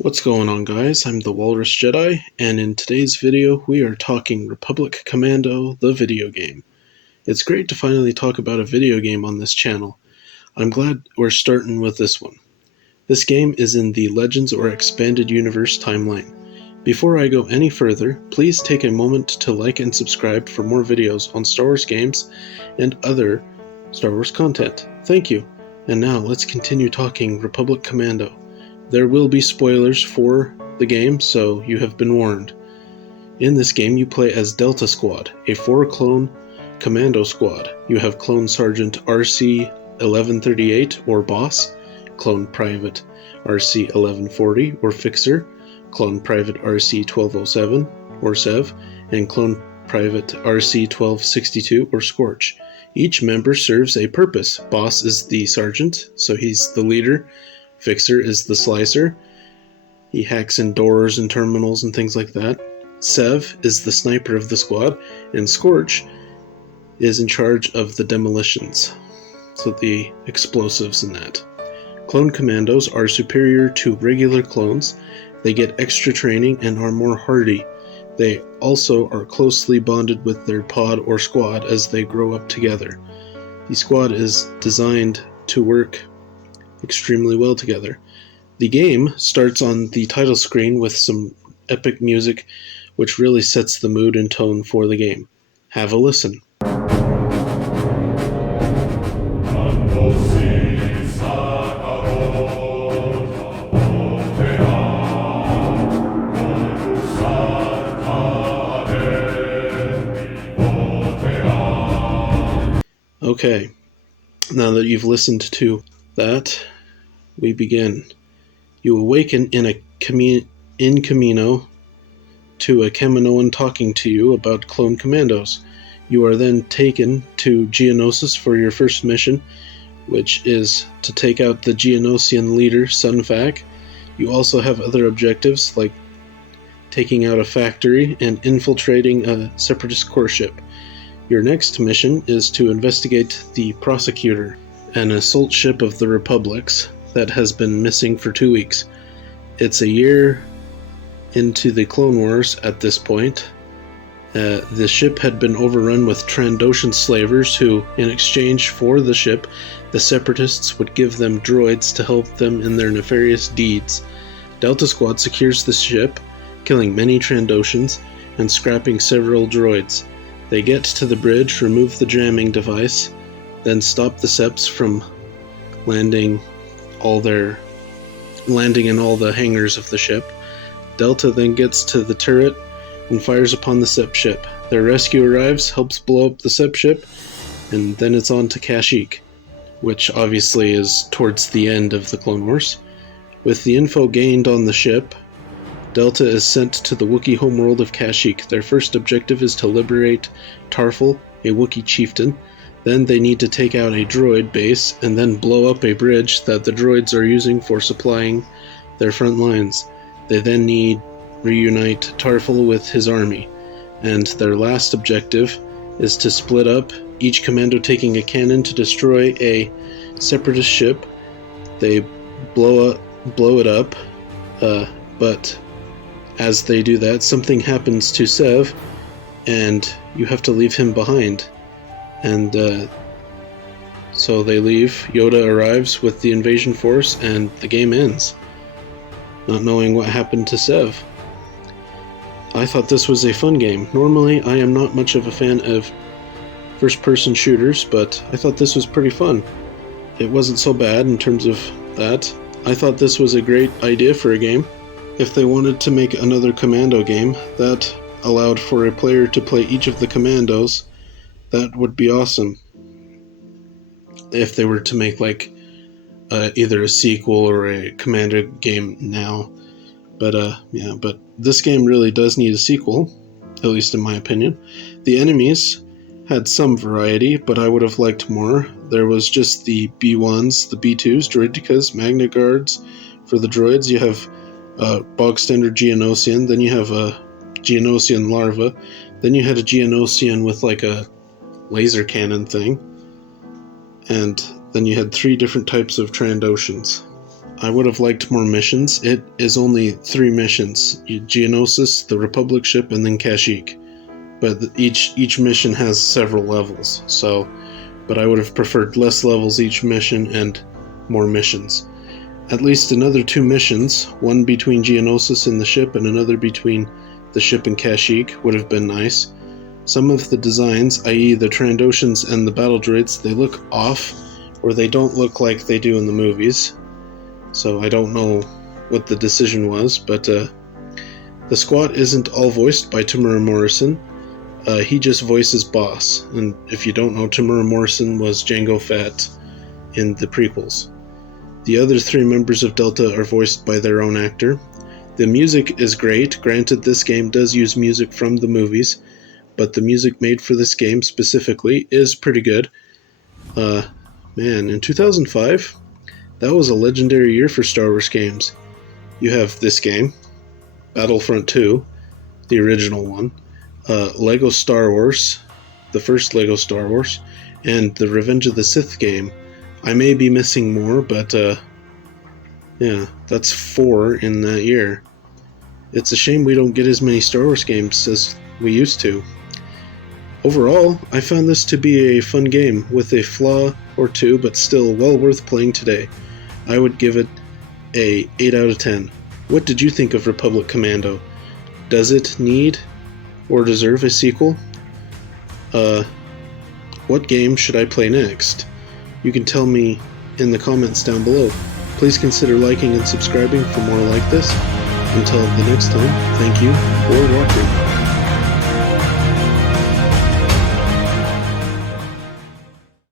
What's going on, guys? I'm the Walrus Jedi, and in today's video we are talking Republic Commando, the video game. It's great to finally talk about a video game on this channel. I'm glad we're starting with this one. This game is in the Legends or Expanded Universe timeline. Before I go any further, please take a moment to like and subscribe for more videos on Star Wars games and other Star Wars content. Thank you. And now let's continue talking Republic Commando. There will be spoilers for the game, so you have been warned. In this game, you play as Delta Squad, a 4-clone commando squad. You have Clone Sergeant RC-1138 or Boss, Clone Private RC-1140 or Fixer, Clone Private RC-1207 or Sev, and Clone Private RC-1262 or Scorch. Each member serves a purpose. Boss is the sergeant, so he's the leader. Fixer is the slicer. He hacks in doors and terminals and things like that. Sev is the sniper of the squad, and Scorch is in charge of the demolitions, so the explosives and that. Clone commandos are superior to regular clones. They get extra training and are more hardy. They also are closely bonded with their pod or squad as they grow up together. The squad is designed to work extremely well together. The game starts on the title screen with some epic music which really sets the mood and tone for the game. Have a listen. Okay, now that you've listened to that, we begin. You awaken in Commando to a Kaminoan talking to you about clone commandos. You are then taken to Geonosis for your first mission, which is to take out the Geonosian leader, Sunfac. You also have other objectives like taking out a factory and infiltrating a separatist core ship. Your next mission is to investigate the Prosecutor, an assault ship of the Republic's that has been missing for 2 weeks. It's a year into the Clone Wars at this point. The ship had been overrun with Trandoshan slavers who, in exchange for the ship, the Separatists would give them droids to help them in their nefarious deeds. Delta Squad secures the ship, killing many Trandoshans and scrapping several droids. They get to the bridge, remove the jamming device, then stop the Seps from landing in all the hangars of the ship. Delta then gets to the turret and fires upon the Sep ship. Their rescue arrives, helps blow up the Sep ship, and then it's on to Kashyyyk, which obviously is towards the end of the Clone Wars. With the info gained on the ship, Delta is sent to the Wookiee homeworld of Kashyyyk. Their first objective is to liberate Tarful, a Wookiee chieftain. Then they need to take out a droid base and then blow up a bridge that the droids are using for supplying their front lines. They then need reunite Tarful with his army. And their last objective is to split up, each commando taking a cannon to destroy a separatist ship. They blow it up, but as they do that, something happens to Sev, and you have to leave him behind. And so they leave. Yoda arrives with the invasion force, and the game ends, not knowing what happened to Sev. I thought this was a fun game. Normally, I am not much of a fan of first-person shooters, but I thought this was pretty fun. It wasn't so bad in terms of that. I thought this was a great idea for a game. If they wanted to make another Commando game that allowed for a player to play each of the commandos, that would be awesome. If they were to make like either a sequel or a Commando game now. But but this game really does need a sequel, at least in my opinion. The enemies had some variety, but I would have liked more. There was just the B1s, the B2s, Droidekas, Magna Guards. For the droids, you have bog standard Geonosian, then you have a Geonosian larva, then you had a Geonosian with like a laser cannon thing, and then you had 3 different types of Trandoshans. I would have liked more missions. It is only 3 missions: Geonosis, the Republic ship, and then Kashyyyk. But each mission has several levels. But I would have preferred less levels each mission and more missions. At least another 2 missions, one between Geonosis and the ship and another between the ship and Kashyyyk, would have been nice. Some of the designs, i.e. the Trandoshans and the battle droids, they look off, or they don't look like they do in the movies. So I don't know what the decision was, but the squad isn't all voiced by Temuera Morrison. He just voices Boss, and if you don't know, Temuera Morrison was Jango Fett in the prequels. The other 3 members of Delta are voiced by their own actor. The music is great. Granted, this game does use music from the movies, but the music made for this game specifically is pretty good. Man, in 2005, that was a legendary year for Star Wars games. You have this game, Battlefront 2, the original one, Lego Star Wars, the first Lego Star Wars, and the Revenge of the Sith game. I may be missing more, but yeah, that's 4 in that year. It's a shame we don't get as many Star Wars games as we used to. Overall, I found this to be a fun game, with a flaw or 2, but still well worth playing today. I would give it a 8 out of 10. What did you think of Republic Commando? Does it need or deserve a sequel? What game should I play next? You can tell me in the comments down below. Please consider liking and subscribing for more like this. Until the next time, thank you for watching.